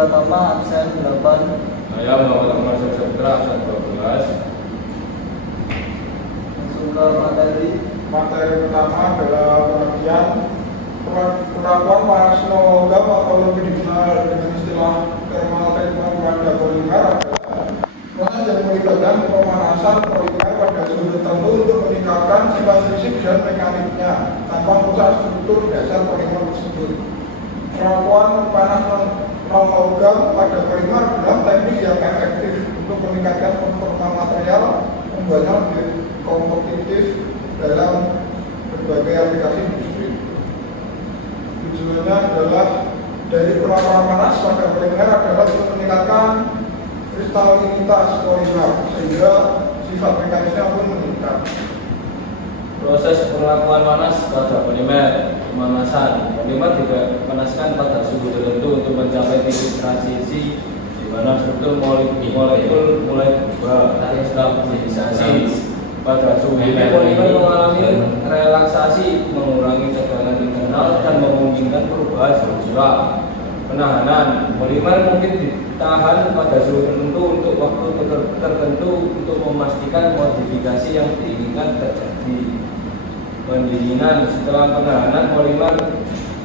Pratama absen 8. Saya Muhammad Ahmad Saputra absen 12. Langsung ke materi. Materi pertama adalah pengertian perlakuan panas logam atau lebih dikenal dengan istilah thermal pada polimer adalah proses yang melibatkan pemanasan polimer pada suhu tertentu untuk meningkatkan sifat fisik dan mekaniknya tanpa merusak struktur dasar polimer tersebut. Perlakuan panas logam pada polimer adalah teknik yang efektif untuk meningkatkan performa material, membuatnya lebih kompetitif dalam berbagai aplikasi industri. Tujuannya adalah dari perlakuan panas pada polimer adalah untuk meningkatkan kristalinitas polimer sehingga sifat mekanisnya pun meningkat. Proses perlakuan panas pada polimer. Pemanasan polimer dipanaskan pada suhu tertentu untuk mencapai titik transisi di mana struktur molekul mulai berubah stabilisasi. Pada suhu ini polimer mengalami relaksasi, mengurangi tegangan internal dan memungkinkan perubahan struktural. Penahanan polimer mungkin ditahan pada suhu tertentu untuk waktu tertentu untuk memastikan modifikasi yang diinginkan terjadi. Pendinginan setelah penahanan polimer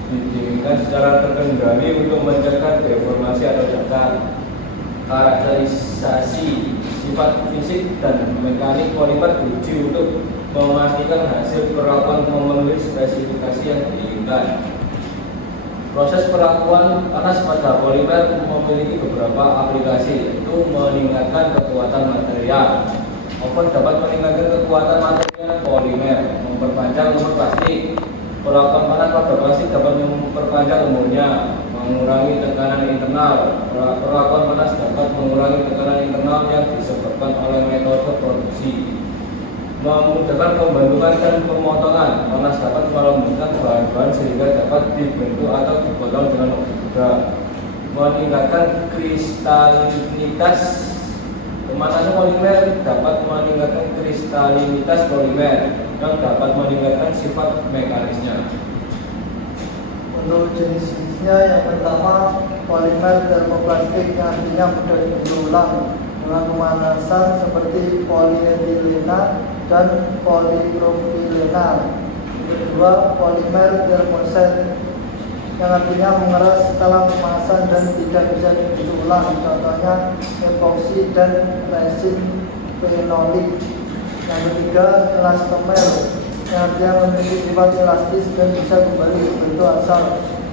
didinginkan secara terkendali untuk mencegah deformasi atau cacat. Karakterisasi sifat fisik dan mekanik polimer diuji untuk memastikan hasil perlakuan memenuhi spesifikasi yang diinginkan. Proses perlakuan panas pada polimer memiliki beberapa aplikasi, yaitu meningkatkan kekuatan material. Oven dapat meningkatkan kekuatan material polimer, memperpanjang umur plastik. Perlakuan panas pada plastik dapat memperpanjang umurnya, mengurangi tekanan internal. Perlakuan panas dapat mengurangi tekanan internal yang disebabkan oleh metode produksi. Memudahkan pembentukan dan pemotongan. Panas dapat melembutkan bahan-bahan sehingga dapat dibentuk atau dipotong dengan lebih mudah. Meningkatkan kristalinitas. Pemanasan polimer dapat meningkatkan kristalinitas polimer dan dapat meningkatkan sifat mekanisnya. Untuk jenis-jenisnya, yang pertama polimer termoplastik yang artinya mudah dibentuk ulang dengan pemanasan seperti polietilena dan polipropilena. Yang kedua, polimer termoset yang artinya mengeras setelah pemanasan dan tidak bisa dibentuk ulang, contohnya epoksi dan resin fenolik. Yang ketiga, elastomer yang artinya memiliki sifat elastis dan bisa kembali dibentuk asal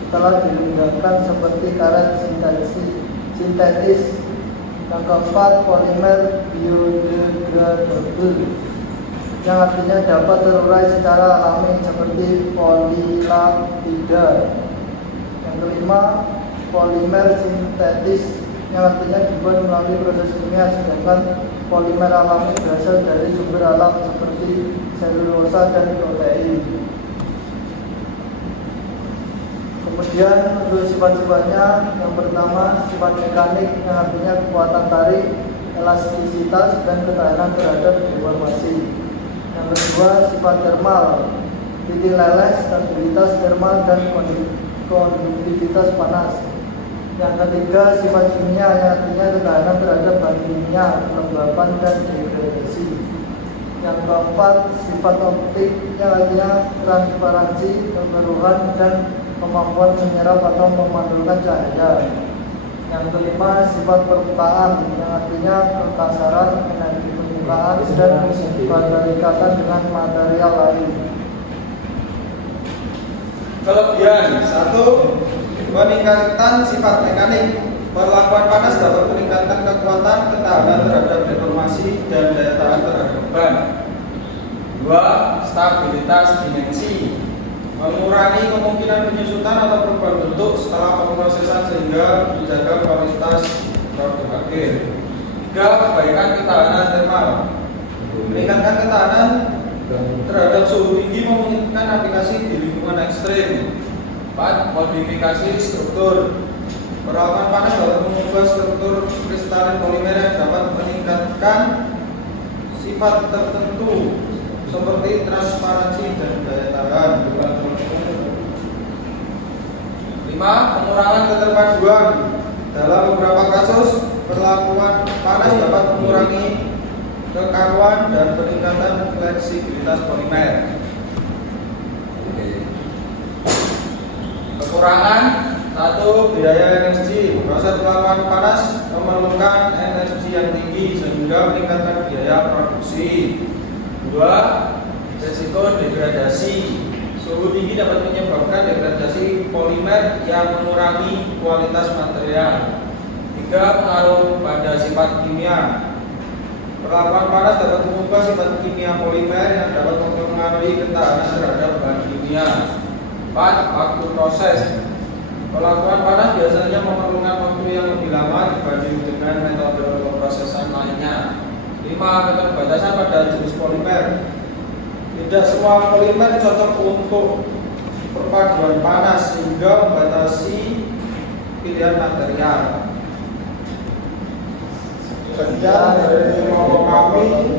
setelah direndahkan seperti karet sintetis. Yang keempat, polimer biodegradable yang artinya dapat terurai secara alami seperti polilapida. Yang kelima, polimer sintetis yang artinya dibuat melalui proses kimia, sedangkan polimer alami berasal dari sumber alam seperti selulosa dan protein. Kemudian untuk sifat-sifatnya, yang pertama sifat mekanik yang artinya kekuatan tarik, elastisitas dan ketahanan terhadap deformasi. Yang kedua, sifat termal, titik leles, stabilitas termal dan konduktivitas panas. Yang ketiga, sifat kimia yang artinya ketahanan terhadap bahan kimia, kelembapan dan degradasi. Yang keempat, sifat optik yang artinya transparansi, kemeruhan dan kemampuan menyerap atau memantulkan cahaya. Yang kelima, sifat permukaan yang artinya kekasaran, energi permukaan dan keterikatan dengan material lain. Kelebihan 1. Peningkatan sifat mekanik. Perlakuan panas dapat meningkatkan kekuatan ketahanan terhadap deformasi dan daya tahan terhadap beban. 2. Stabilitas dimensi. Mengurangi kemungkinan penyusutan atau perubahan bentuk setelah pemrosesan sehingga menjaga kualitas produk akhir. 3. Kebaikan ketahanan termal. Meningkatkan ketahanan terhadap suhu tinggi memungkinkan aplikasi di lingkungan ekstrim. 4. Modifikasi struktur. Perlakuan panas dapat mengubah struktur kristalin polimer yang dapat meningkatkan sifat tertentu seperti transparansi dan daya tahan. 5. Pengurangan keterpaduan. Dalam beberapa kasus, perlakuan panas dapat mengurangi kekakuan dan peningkatan fleksibilitas polimer. Kekurangan: 1. Biaya energi. Proses perlakuan panas memerlukan energi yang tinggi sehingga meningkatkan biaya produksi. 2. Risiko degradasi. Suhu tinggi dapat menyebabkan degradasi polimer yang mengurangi kualitas material. 3. Pengaruh pada sifat kimia. Perlakuan panas dapat mengubah sifat kimia polimer yang dapat mempengaruhi ketahanan terhadap bahan kimia. 4. Waktu proses. Perlakuan panas biasanya memerlukan waktu yang lebih lama dibanding dengan metode pemrosesan lainnya. 5. Keterbatasan pada jenis polimer. Tidak semua polimer cocok untuk perpaduan panas sehingga membatasi pilihan material. Sekian dari kelompok kami.